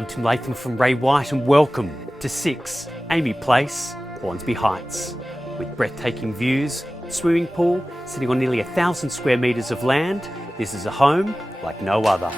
I'm Tim Latham from Ray White and welcome to 6 Amy Place, Hornsby Heights. With breathtaking views, swimming pool, sitting on nearly 1,000 square metres of land, this is a home like no other.